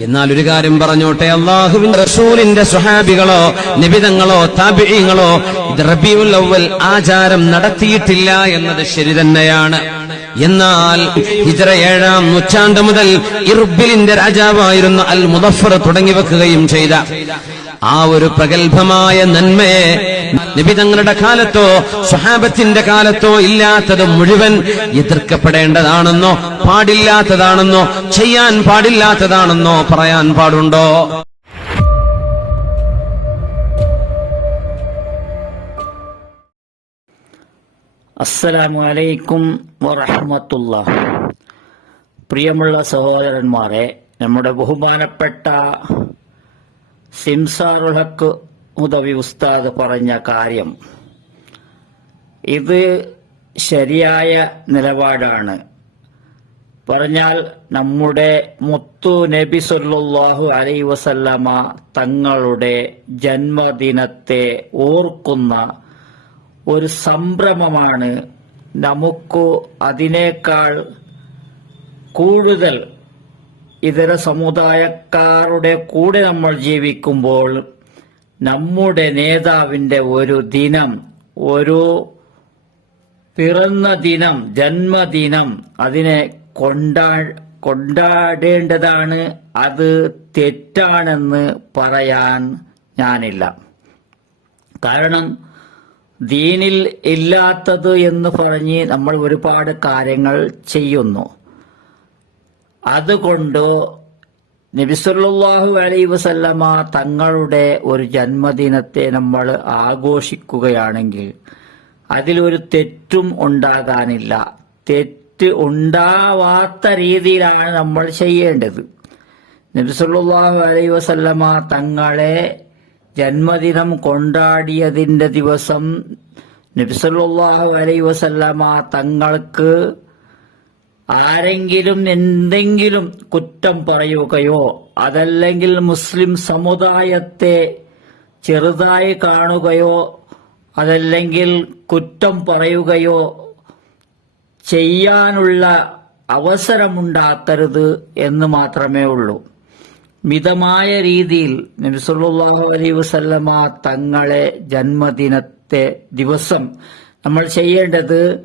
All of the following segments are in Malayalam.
എന്നാൽ ഒരു കാര്യം പറഞ്ഞോട്ടെ അള്ളാഹുവിന്റെ റസൂലിന്റെ സുഹാബികളോ നിബിതങ്ങളോ താപിഴങ്ങളോ ഇത് റബിയുൽ അവൽ ആചാരം നടത്തിയിട്ടില്ല എന്നത് ശരി തന്നെയാണ്. എന്നാൽ ഹിജറ ഏഴാം നൂറ്റാണ്ട് മുതൽ ഇർബിലിന്റെ രാജാവായിരുന്ന അൽ മുദഫർ തുടങ്ങി വെക്കുകയും ചെയ്ത ആ ഒരു പ്രഗത്ഭമായ നന്മയെ നിബിതങ്ങളുടെ കാലത്തോ സ്വഹാബത്തിന്റെ കാലത്തോ ഇല്ലാത്തത് മുഴുവൻ എതിർക്കപ്പെടേണ്ടതാണെന്നോ പാടില്ലാത്തതാണെന്നോ ചെയ്യാൻ പാടില്ലാത്തതാണെന്നോ പറയാൻ പാടുണ്ടോ? അസ്സലാമു അലൈക്കും വറഹമത്തുള്ള പ്രിയമുള്ള സഹോദരന്മാരെ നമ്മുടെ ബഹുമാനപ്പെട്ട സിംസാറുൽ ഹക്ക് ഉദവി ഉസ്താദ് പറഞ്ഞ കാര്യം. ഇത് ശരിയായ നിലപാടാണ്. പറഞ്ഞാൽ നമ്മുടെ മുത്തു നബി സൊല്ലാഹു അലൈ വസല്ലമ തങ്ങളുടെ ജന്മദിനത്തെ ഓർക്കുന്ന ഒരു സംഭ്രമമാണ്. നമുക്ക് അതിനേക്കാൾ കൂടുതൽ ഇതര സമുദായക്കാരുടെ കൂടെ നമ്മൾ ജീവിക്കുമ്പോൾ നമ്മുടെ നേതാവിന്റെ ഒരു ദിനം ഒരു പിറന്ന ദിനം ജന്മദിനം അതിനെ കൊണ്ടാ കൊണ്ടാടേണ്ടതാണ്. അത് തെറ്റാണെന്ന് പറയാൻ ഞാനില്ല. കാരണം ദീനിൽ ഇല്ലാത്തത് എന്ന് പറഞ്ഞ് നമ്മൾ ഒരുപാട് കാര്യങ്ങൾ ചെയ്യുന്നു. അതുകൊണ്ട് നബിസല്ലാഹു അലൈ വസല്ലമ തങ്ങളുടെ ഒരു ജന്മദിനത്തെ നമ്മൾ ആഘോഷിക്കുകയാണെങ്കിൽ അതിലൊരു തെറ്റും ഉണ്ടാകാനില്ല. തെറ്റ് ഉണ്ടാവാത്ത രീതിയിലാണ് നമ്മൾ ചെയ്യേണ്ടത്. നബിസല്ലാഹു അലൈ വസല്ലമ തങ്ങളെ ജന്മദിനം കൊണ്ടാടിയതിന്റെ ദിവസം നബിസല്ലാഹു അലൈ വസല്ലമ തങ്ങൾക്ക് ആരെങ്കിലും എന്തെങ്കിലും കുറ്റം പറയുകയോ അതല്ലെങ്കിൽ മുസ്ലിം സമുദായത്തെ ചെറുതായി കാണുകയോ അതല്ലെങ്കിൽ കുറ്റം പറയുകയോ ചെയ്യാനുള്ള അവസരമുണ്ടാക്കരുത് എന്ന് മാത്രമേ ഉള്ളൂ. മിതമായ രീതിയിൽ നബിസുല്ലാഹു അലൈ വസല്ലമ തങ്ങളെ ജന്മദിനത്തെ ദിവസം നമ്മൾ ചെയ്യേണ്ടത്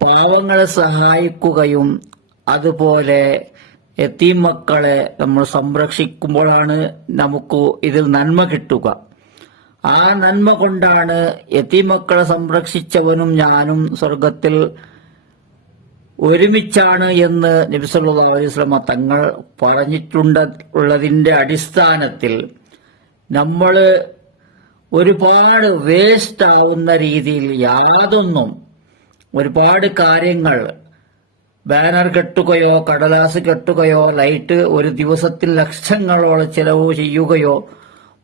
പാവങ്ങളെ സഹായിക്കുകയും അതുപോലെ എത്തീം മക്കളെ നമ്മൾ സംരക്ഷിക്കുമ്പോഴാണ് നമുക്ക് ഇതിൽ നന്മ കിട്ടുക. ആ നന്മ കൊണ്ടാണ് എത്തീം മക്കളെ സംരക്ഷിച്ചവനും ഞാനും സ്വർഗത്തിൽ ഒരുമിച്ചാണ് എന്ന് നബിസല്ലാ തങ്ങൾ പറഞ്ഞിട്ടുണ്ട്. ഉള്ളതിന്റെ അടിസ്ഥാനത്തിൽ നമ്മൾ ഒരുപാട് വേസ്റ്റ് ആവുന്ന രീതിയിൽ യാതൊന്നും ഒരുപാട് കാര്യങ്ങൾ. ബാനർ കെട്ടുകയോ കടലാസ് കെട്ടുകയോ ലൈറ്റ് ഒരു ദിവസത്തിൽ ലക്ഷങ്ങളോളം ചിലവ് ചെയ്യുകയോ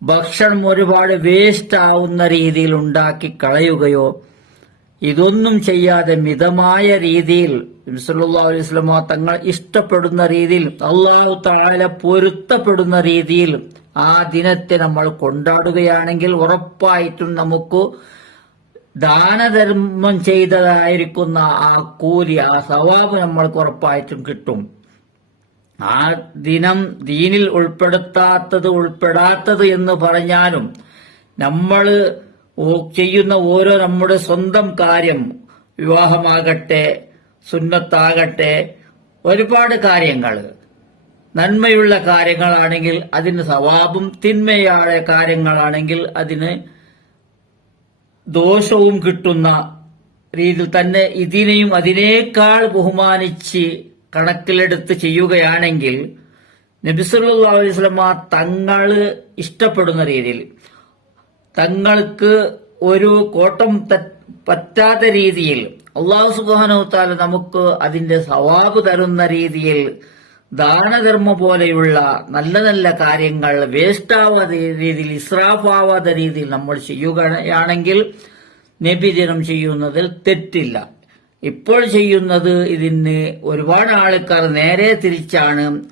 ഭക്ഷണം ഒരുപാട് വേസ്റ്റ് ആവുന്ന രീതിയിൽ ഉണ്ടാക്കി കളയുകയോ ഇതൊന്നും ചെയ്യാതെ മിതമായ രീതിയിൽ അലൈഹി തങ്ങൾ ഇഷ്ടപ്പെടുന്ന രീതിയിൽ അള്ളാഹു താല പൊരുത്തപ്പെടുന്ന രീതിയിൽ ആ ദിനത്തെ നമ്മൾ കൊണ്ടാടുകയാണെങ്കിൽ ഉറപ്പായിട്ടും നമുക്ക് ദാനധർമ്മം ചെയ്തതായിരിക്കുന്ന ആ കൂലി ആ സവാബ് നമ്മൾക്ക് ഉറപ്പായിട്ടും കിട്ടും. ആ ദിനം ദീനിൽ ഉൾപ്പെടുത്താത്തത് ഉൾപ്പെടാത്തത് എന്ന് പറഞ്ഞാലും നമ്മൾ ചെയ്യുന്ന ഓരോ നമ്മുടെ സ്വന്തം കാര്യം വിവാഹമാകട്ടെ സുന്നത്താകട്ടെ ഒരുപാട് കാര്യങ്ങൾ. നന്മയുള്ള കാര്യങ്ങളാണെങ്കിൽ അതിന് സവാബും തിന്മയായ കാര്യങ്ങളാണെങ്കിൽ അതിന് ദോഷവും കിട്ടുന്ന രീതിയിൽ തന്നെ ഇതിനെയും അതിനേക്കാൾ ബഹുമാനിച്ച് കണക്കിലെടുത്ത് ചെയ്യുകയാണെങ്കിൽ നബിസുല്ലാസ്ലമ തങ്ങൾ ഇഷ്ടപ്പെടുന്ന രീതിയിൽ തങ്ങൾക്ക് ഒരു കോട്ടം പറ്റാത്ത രീതിയിൽ അള്ളാഹു സുബാനോത്താല നമുക്ക് അതിന്റെ സവാബ് തരുന്ന രീതിയിൽ ദാനധർമ്മ പോലെയുള്ള നല്ല നല്ല കാര്യങ്ങൾ വേസ്റ്റാവാത്ത രീതിയിൽ ഇസ്രാഫാവാത്ത രീതിയിൽ നമ്മൾ ചെയ്യുകയാണെങ്കിൽ നബിദിനം ചെയ്യുന്നതിൽ തെറ്റില്ല. ഇപ്പോൾ ചെയ്യുന്നത് ഇതിന് ഒരുപാട് ആൾക്കാർ നേരെ തിരിച്ചാണ്.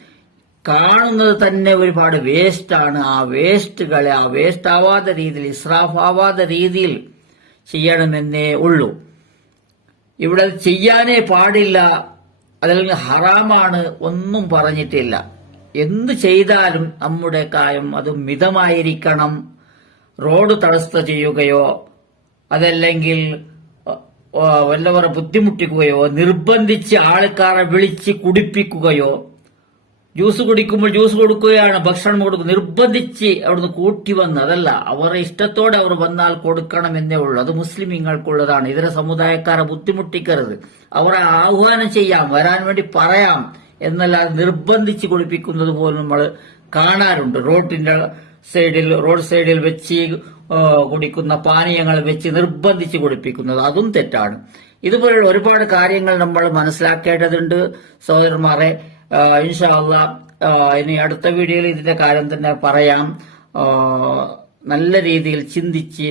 കാണുന്നത് തന്നെ ഒരുപാട് വേസ്റ്റാണ്. ആ വേസ്റ്റുകളെ ആ വേസ്റ്റ് ആവാത്ത രീതിയിൽ ഇസ്രാഫ് ആവാത്ത രീതിയിൽ ചെയ്യണമെന്നേ ഉള്ളൂ. ഇവിടെ ചെയ്യാനേ പാടില്ല. അതല്ലെങ്കിൽ ഹറാമാണ് ഒന്നും പറഞ്ഞിട്ടില്ല. എന്ത് ചെയ്താലും നമ്മുടെ കായം അത് മിതമായിരിക്കണം. റോഡ് തടസ്സ ചെയ്യുകയോ അതല്ലെങ്കിൽ വല്ലവരെ ബുദ്ധിമുട്ടിക്കുകയോ നിർബന്ധിച്ച് ആൾക്കാരെ വിളിച്ച് കുടിപ്പിക്കുകയോ ജ്യൂസ് കുടിക്കുമ്പോൾ ജ്യൂസ് കൊടുക്കുകയാണ് ഭക്ഷണം കൊടുക്കുക. നിർബന്ധിച്ച് അവിടുന്ന് കൂട്ടി വന്ന് അതല്ല അവരുടെ ഇഷ്ടത്തോടെ അവർ വന്നാൽ കൊടുക്കണം എന്നേ ഉള്ളൂ. അത് മുസ്ലിമീങ്ങൾക്കുള്ളതാണ്. ഇതര സമുദായക്കാരെ ബുദ്ധിമുട്ടിക്കരുത്. അവരെ ആഹ്വാനം ചെയ്യാം വരാൻ വേണ്ടി പറയാം എന്നല്ലാതെ നിർബന്ധിച്ച് കൊടുപ്പിക്കുന്നത് പോലും നമ്മൾ കാണാറുണ്ട്. റോഡിന്റെ സൈഡിൽ റോഡ് സൈഡിൽ വെച്ച് കുടിക്കുന്ന പാനീയങ്ങൾ വെച്ച് നിർബന്ധിച്ച് കുടിപ്പിക്കുന്നത് അതും തെറ്റാണ്. ഇതുപോലുള്ള ഒരുപാട് കാര്യങ്ങൾ നമ്മൾ മനസ്സിലാക്കേണ്ടതുണ്ട്. സഹോദരന്മാരെ ആ, ഇൻഷാ അള്ളാ ഇനി അടുത്ത വീഡിയോയിൽ ഇതിന്റെ കാര്യം തന്നെ പറയാം. നല്ല രീതിയിൽ ചിന്തിച്ച്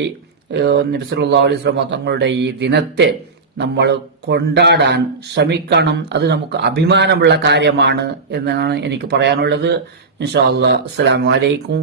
നബിസുല്ലാ അലൈഹി സ്വലമ തങ്ങളുടെ ഈ ദിനത്തെ നമ്മൾ കൊണ്ടാടാൻ ശ്രമിക്കണം. അത് നമുക്ക് അഭിമാനമുള്ള കാര്യമാണ് എന്നാണ് എനിക്ക് പറയാനുള്ളത്. ഇൻഷാ അസ്സാം അലൈക്കും